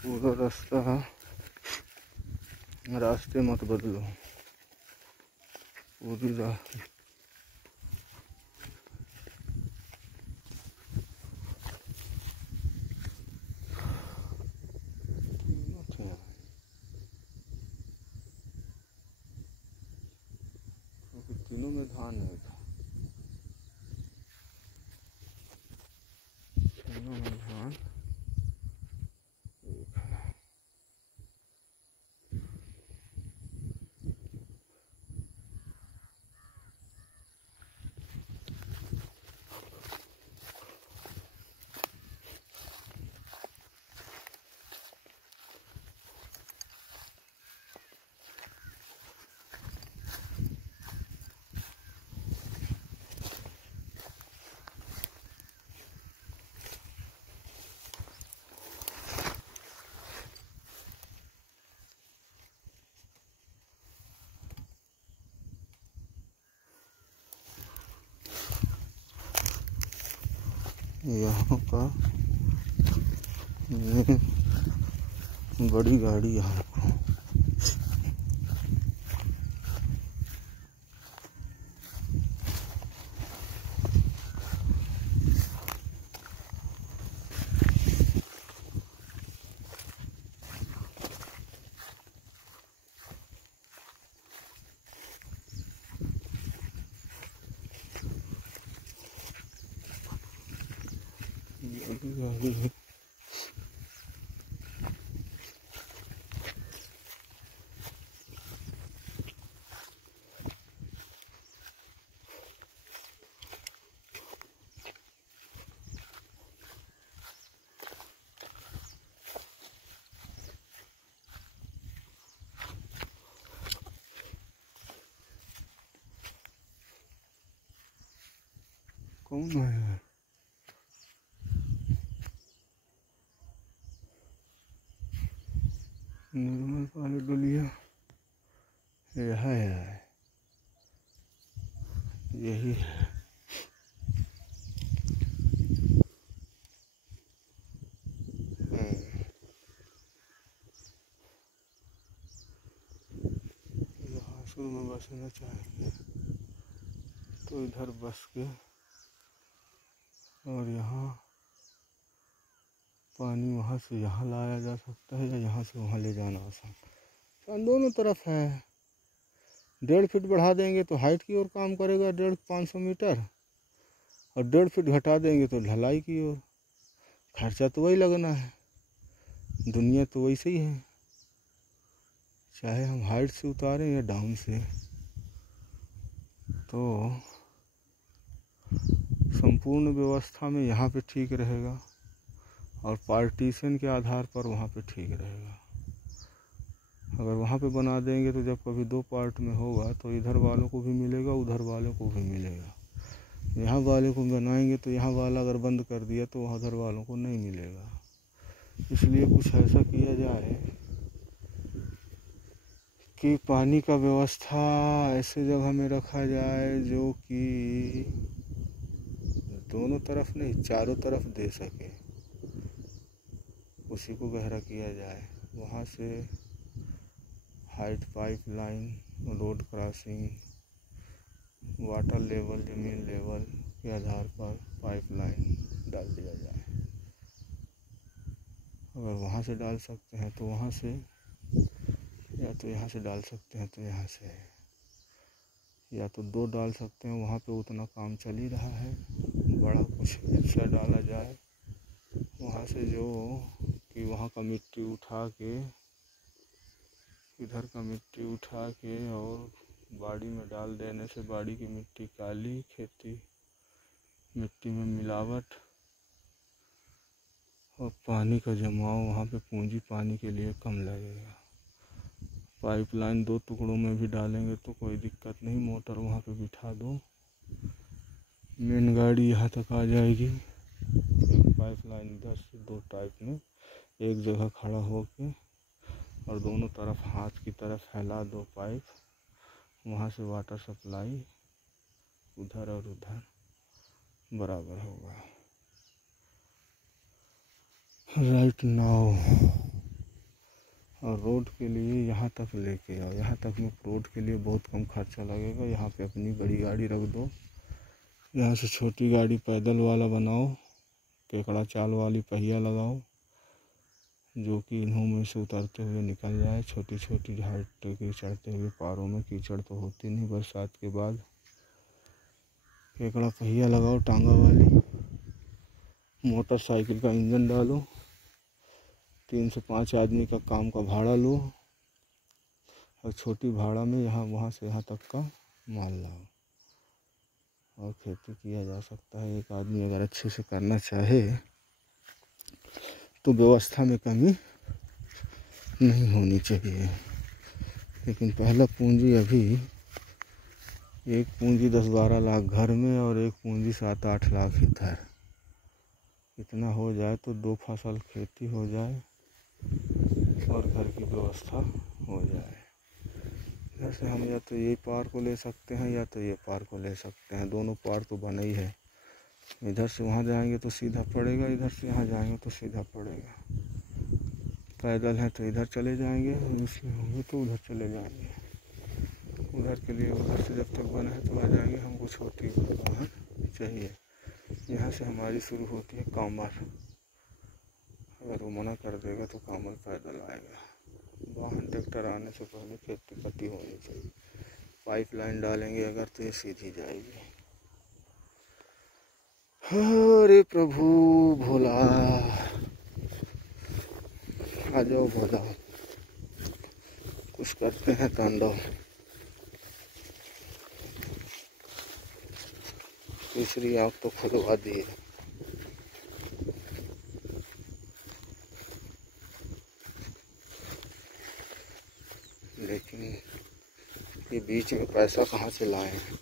पूरा रास्ते मत बदलो, पूरी तीनों में धान है, तीनों में धान यहाँ का ये बड़ी गाड़ी यहाँ को गाड़ी है। कौन है? निर्मल पाल डोलिया यह है, यही है। यहाँ शुरू में बसना चाहेंगे तो इधर बस के और यहाँ पानी वहाँ से यहाँ लाया जा सकता है या यहाँ से वहाँ ले जाना आसान, दोनों तरफ है। 1.5 फीट बढ़ा देंगे तो हाइट की ओर काम करेगा 500 मीटर, और 1.5 फीट घटा देंगे तो ढलाई की ओर। खर्चा तो वही लगना है, दुनिया तो वैसे ही है, चाहे हम हाइट से उतारें या डाउन से। तो संपूर्ण व्यवस्था में यहाँ पे ठीक रहेगा और पार्टीशन के आधार पर वहाँ पे ठीक रहेगा। अगर वहाँ पे बना देंगे तो जब कभी 2 पार्ट में होगा तो इधर वालों को भी मिलेगा, उधर वालों को भी मिलेगा। यहाँ वाले को बनाएंगे तो यहाँ वाला अगर बंद कर दिया तो वहाँ उधर वालों को नहीं मिलेगा। इसलिए कुछ ऐसा किया जाए कि पानी का व्यवस्था ऐसे जगह में रखा जाए जो कि दोनों तरफ नहीं, चारों तरफ दे सके, उसी को गहरा किया जाए। वहाँ से height pipe line, road crossing, water level, जमीन लेवल के आधार पर पाइप लाइन डाल दिया जाए। अगर वहाँ से डाल सकते हैं तो वहाँ से, या तो यहाँ से डाल सकते हैं तो यहाँ से, या तो 2 डाल सकते हैं। वहाँ पे उतना काम चल ही रहा है, बड़ा कुछ हिस्सा डाला जाए वहाँ से, जो कि वहाँ का मिट्टी उठा के, इधर का मिट्टी उठा के और बाड़ी में डाल देने से बाड़ी की मिट्टी काली, खेती मिट्टी में मिलावट और पानी का जमाव, वहाँ पे पूंजी पानी के लिए कम लगेगा। पाइपलाइन 2 टुकड़ों में भी डालेंगे तो कोई दिक्कत नहीं, मोटर वहाँ पे बिठा दो, मेन गाड़ी यहाँ तक आ जाएगी। एक पाइपलाइन इधर से 2 टाइप में एक जगह खड़ा होके और दोनों तरफ हाथ की तरफ फैला 2 पाइप, वहाँ से वाटर सप्लाई उधर और उधर बराबर होगा। राइट नाउ और रोड के लिए यहाँ तक लेके आओ। यहाँ तक में रोड के लिए बहुत कम खर्चा लगेगा। यहाँ पे अपनी बड़ी गाड़ी रख दो, यहाँ से छोटी गाड़ी पैदल वाला बनाओ, केकड़ा चाल वाली पहिया लगाओ जो कि इन्हों में से उतरते हुए निकल जाए। छोटी छोटी घाट के चढ़ते हुए पारों में कीचड़ तो होती नहीं बरसात के बाद। केकड़ा पहिया लगाओ टांगा वाली, मोटरसाइकिल का इंजन डालो, 3 से 5 आदमी का काम का भाड़ा लो और छोटी भाड़ा में यहाँ वहाँ से यहाँ तक का माल लाओ और खेती किया जा सकता है। एक आदमी अगर अच्छे से करना चाहे तो व्यवस्था में कमी नहीं होनी चाहिए। लेकिन पहला पूंजी अभी एक पूंजी 10-12 लाख घर में और एक पूंजी 7-8 लाख हित है। इतना हो जाए तो 2 फसल खेती हो जाए और घर की व्यवस्था हो जाए। जैसे हम या तो ये पार को ले सकते हैं या तो ये पार को ले सकते हैं, दोनों पार तो बना ही है। इधर से वहाँ जाएंगे तो सीधा पड़ेगा, इधर से यहाँ जाएंगे तो सीधा पड़ेगा। पैदल हैं तो इधर चले जाएंगे, उसमें होंगे तो उधर चले जाएंगे। उधर के लिए उधर से जब तक बना है तो आ जाएंगे। हमको छोटी वाहन चाहिए। यहाँ से हमारी शुरू होती है कामर। अगर वो मना कर देगा तो कामर पैदल आएगा। वाहन ट्रैक्टर आने से पहले खेती पट्टी होनी चाहिए। पाइपलाइन डालेंगे अगर तो ये सीधी जाएगी। अरे प्रभु भोला, आ जाओ भोला, कुछ करते हैं तांडव। तीसरी आँख तो खुलवा दिए। लेकिन ये बीच में पैसा कहाँ से लाए हैं।